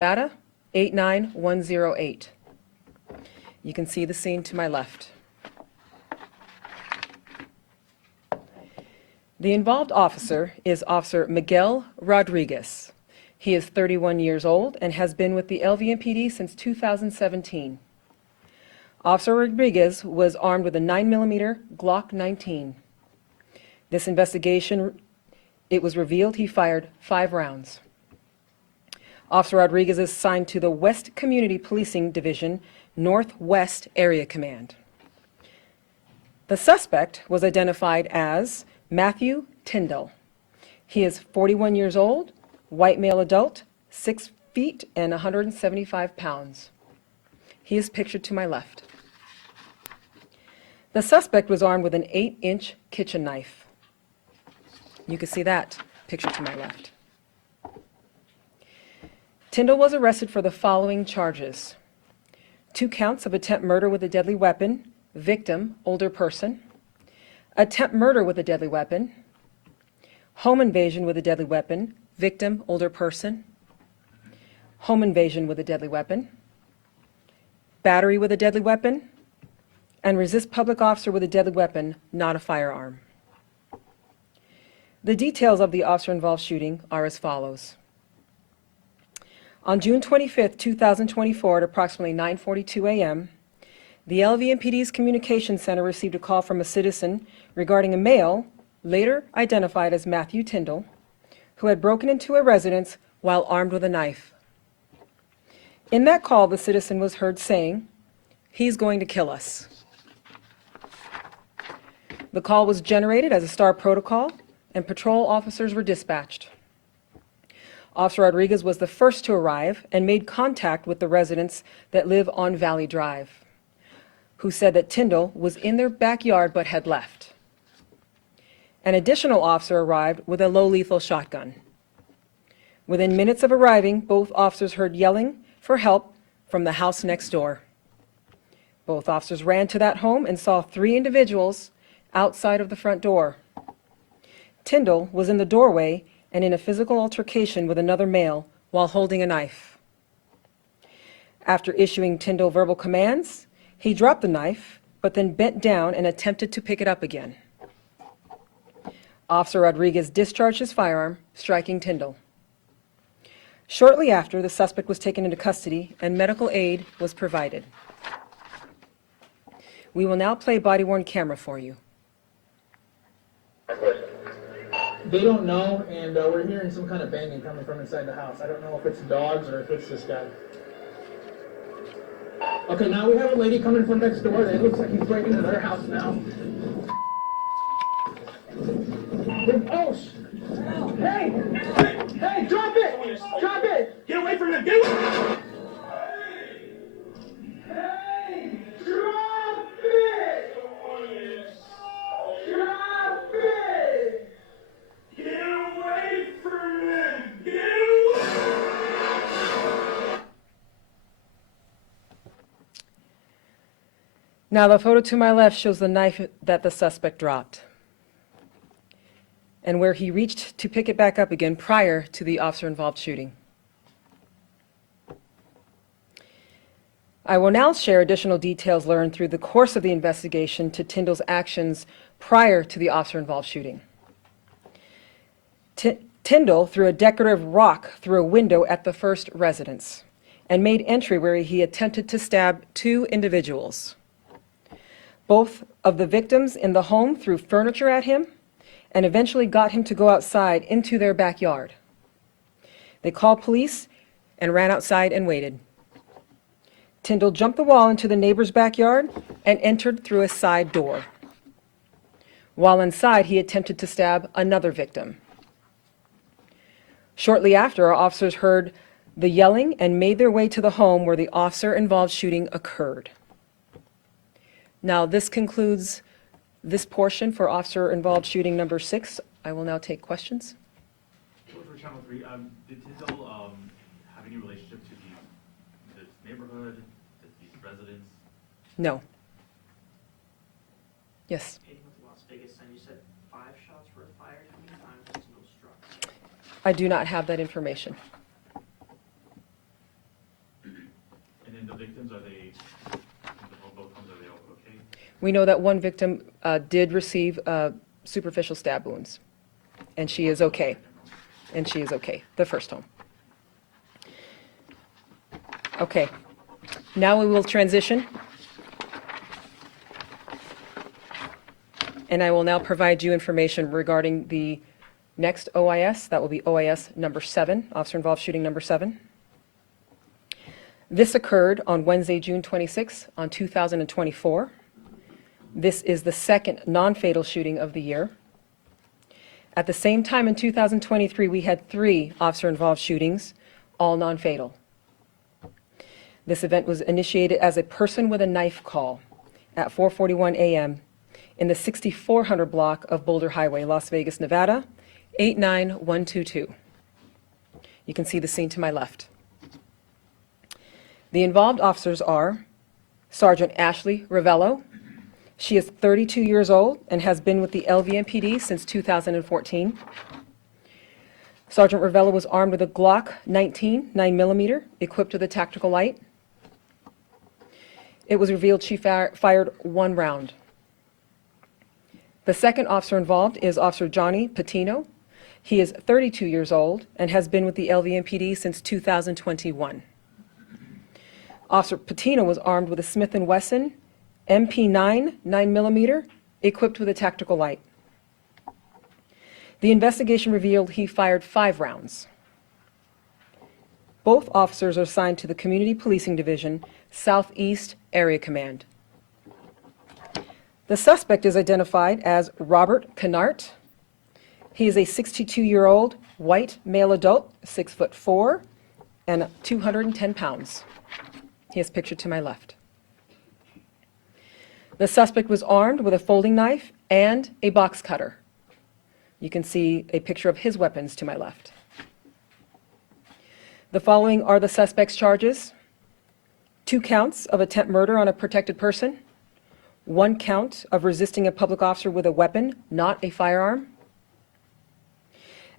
Nevada 89108. You can see the scene to my left. The involved officer is Officer Miguel Rodriguez. He is 31 years old and has been with the LVMPD since 2017. Officer Rodriguez was armed with a 9mm Glock 19. This investigation, it was revealed he fired 5 rounds. Officer Rodriguez is assigned to the West Community Policing Division, Northwest Area Command. The suspect was identified as Matthew Tindle. He is 41 years old, white male adult, 6 feet and 175 pounds. He is pictured to my left. The suspect was armed with an 8-inch kitchen knife. You can see that pictured to my left. Tindle was arrested for the following charges: 2 counts of attempt murder with a deadly weapon, victim, older person; attempt murder with a deadly weapon; home invasion with a deadly weapon, victim, older person; home invasion with a deadly weapon; battery with a deadly weapon; and resist public officer with a deadly weapon, not a firearm. The details of the officer-involved shooting are as follows. On June 25, 2024, at approximately 9:42 a.m., the LVMPD's Communications Center received a call from a citizen regarding a male, later identified as Matthew Tindle, who had broken into a residence while armed with a knife. In that call, the citizen was heard saying, "He's going to kill us." The call was generated as a STAR protocol, and patrol officers were dispatched. Officer Rodriguez was the first to arrive and made contact with the residents that live on Valley Drive, who said that Tindle was in their backyard but had left. An additional officer arrived with a low-lethal shotgun. Within minutes of arriving, both officers heard yelling for help from the house next door. Both officers ran to that home and saw 3 individuals outside of the front door. Tindle was in the doorway and in a physical altercation with another male while holding a knife. After issuing Tindle verbal commands, he dropped the knife, but then bent down and attempted to pick it up again. Officer Rodriguez discharged his firearm, striking Tindle. Shortly after, the suspect was taken into custody and medical aid was provided. We will now play body-worn camera for you. They don't know, and we're hearing some kind of banging coming from inside the house. I don't know if it's dogs or if it's this guy. Okay, now we have a lady coming from next door. It looks like he's breaking into their house now. Oh, hey! Hey, drop it! Drop it! Get away from him! Get away! Hey! Drop it! Drop it! Get away from him! Get away! Now, the photo to my left shows the knife that the suspect dropped and where he reached to pick it back up again prior to the officer-involved shooting. I will now share additional details learned through the course of the investigation to Tindle's actions prior to the officer-involved shooting. Tindle threw a decorative rock through a window at the first residence and made entry where he attempted to stab 2 individuals. Both of the victims in the home threw furniture at him and eventually got him to go outside into their backyard. They called police and ran outside and waited. Tindle jumped the wall into the neighbor's backyard and entered through a side door. While inside, he attempted to stab another victim. Shortly after, our officers heard the yelling and made their way to the home where the officer-involved shooting occurred. Now, this concludes this portion for officer-involved shooting number 6. I will now take questions. For Channel 3, did Tindle have any relationship to this neighborhood, to these residents? No. Yes. With Las Vegas, and you said 5 shots were fired. How many times was Tindle struck? I do not have that information. victims, are they, both homes, are they all okay? We know that one victim did receive superficial stab wounds, and she is okay. And she is okay, the first home. Okay, now we will transition. And I will now provide you information regarding the next OIS. That will be OIS number 7, officer-involved shooting number 7. This occurred on Wednesday, June 26, on 2024. This is the second non-fatal shooting of the year. At the same time in 2023, we had 3 officer-involved shootings, all non-fatal. This event was initiated as a person with a knife call at 4:41 a.m. in the 6400 block of Boulder Highway, Las Vegas, Nevada, 89122. You can see the scene to my left. The involved officers are Sergeant Ashley Ravello. She is 32 years old and has been with the LVMPD since 2014. Sergeant Ravello was armed with a Glock 19 9mm equipped with a tactical light. It was revealed she fired 1 round. The second officer involved is Officer Johnny Patino. He is 32 years old and has been with the LVMPD since 2021. Officer Patino was armed with a Smith & Wesson MP9 9mm equipped with a tactical light. The investigation revealed he fired 5 rounds. Both officers are assigned to the Community Policing Division, Southeast Area Command. The suspect is identified as Robert Canart. He is a 62-year-old white male adult, 6'4", and 210 pounds. He is pictured to my left. The suspect was armed with a folding knife and a box cutter. You can see a picture of his weapons to my left. The following are the suspect's charges: 2 counts of attempt murder on a protected person, 1 count of resisting a public officer with a weapon, not a firearm.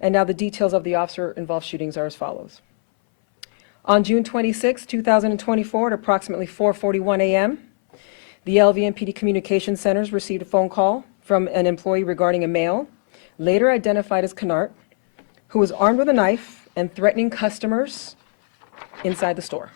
And now the details of the officer-involved shootings are as follows. On June 26, 2024, at approximately 4:41 a.m., the LVMPD Communication Centers received a phone call from an employee regarding a male, later identified as Canart, who was armed with a knife and threatening customers inside the store.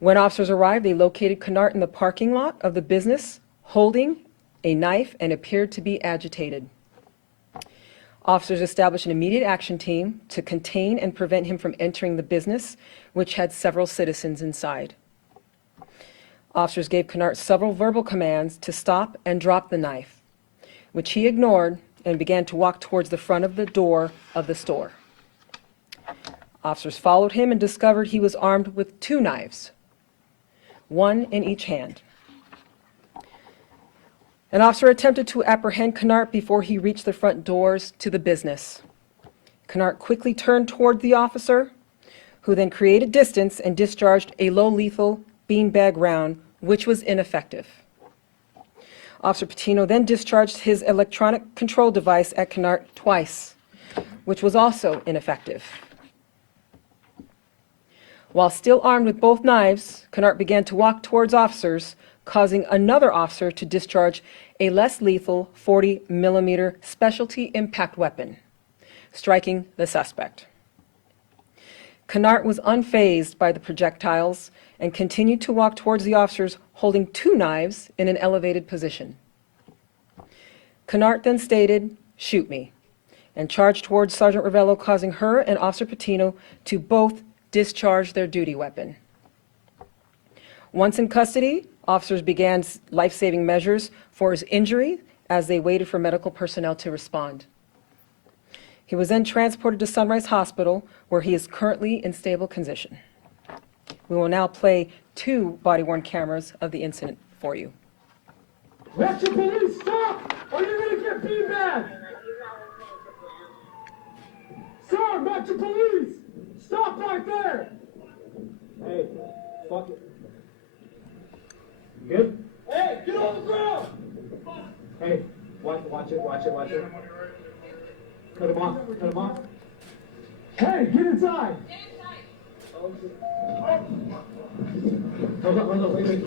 When officers arrived, they located Canart in the parking lot of the business, holding a knife and appeared to be agitated. Officers established an immediate action team to contain and prevent him from entering the business, which had several citizens inside. Officers gave Canart several verbal commands to stop and drop the knife, which he ignored and began to walk towards the front of the door of the store. Officers followed him and discovered he was armed with 2 knives, 1 in each hand. An officer attempted to apprehend Canart before he reached the front doors to the business. Canart quickly turned toward the officer, who then created distance and discharged a low-lethal beanbag round, which was ineffective. Officer Patino then discharged his electronic control device at Canart twice, which was also ineffective. While still armed with both knives, Canart began to walk towards officers, causing another officer to discharge a less lethal 40mm specialty impact weapon, striking the suspect. Canart was unfazed by the projectiles and continued to walk towards the officers holding 2 knives in an elevated position. Canart then stated, "Shoot me," and charged towards Sergeant Ravello, causing her and Officer Patino to both discharge their duty weapon. Once in custody, officers began life-saving measures for his injury as they waited for medical personnel to respond. He was then transported to Sunrise Hospital, where he is currently in stable condition. We will now play 2 body-worn cameras of the incident for you. Watch your police, stop! Or you're gonna get beanbagged! Sir, watch your police! Stop right there! Hey, fuck it. Good? Hey, get on the ground! Hey, watch it. Cut him off. Hey, get inside! Hold on, wait.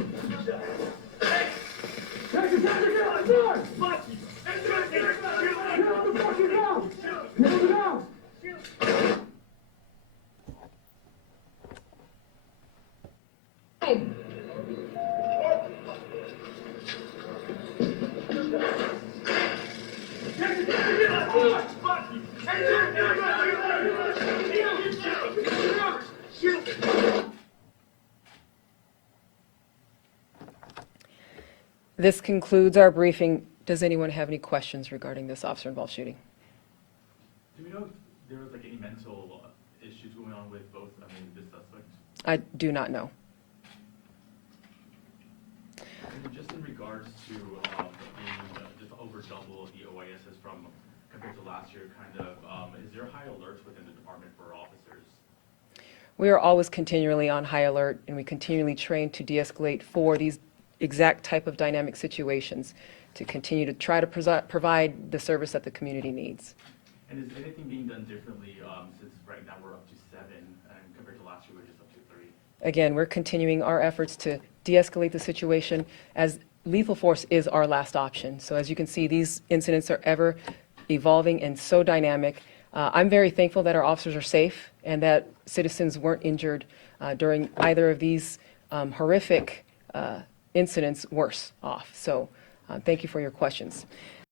This concludes our briefing. Does anyone have any questions regarding this officer-involved shooting? Do we know if there was like any mental issues going on with both, this suspect? I do not know. And just in regards to being just over double the OISs from compared to last year, is there high alerts within the department for officers? We are always continually on high alert, and we continually train to de-escalate for these exact type of dynamic situations to continue to try to provide the service that the community needs. And is anything being done differently since right now we're up to 7 and compared to last year we're just up to 3? Again, we're continuing our efforts to de-escalate the situation, as lethal force is our last option. So as you can see, these incidents are ever evolving and so dynamic. I'm very thankful that our officers are safe and that citizens weren't injured during either of these horrific incidents worse off. So thank you for your questions.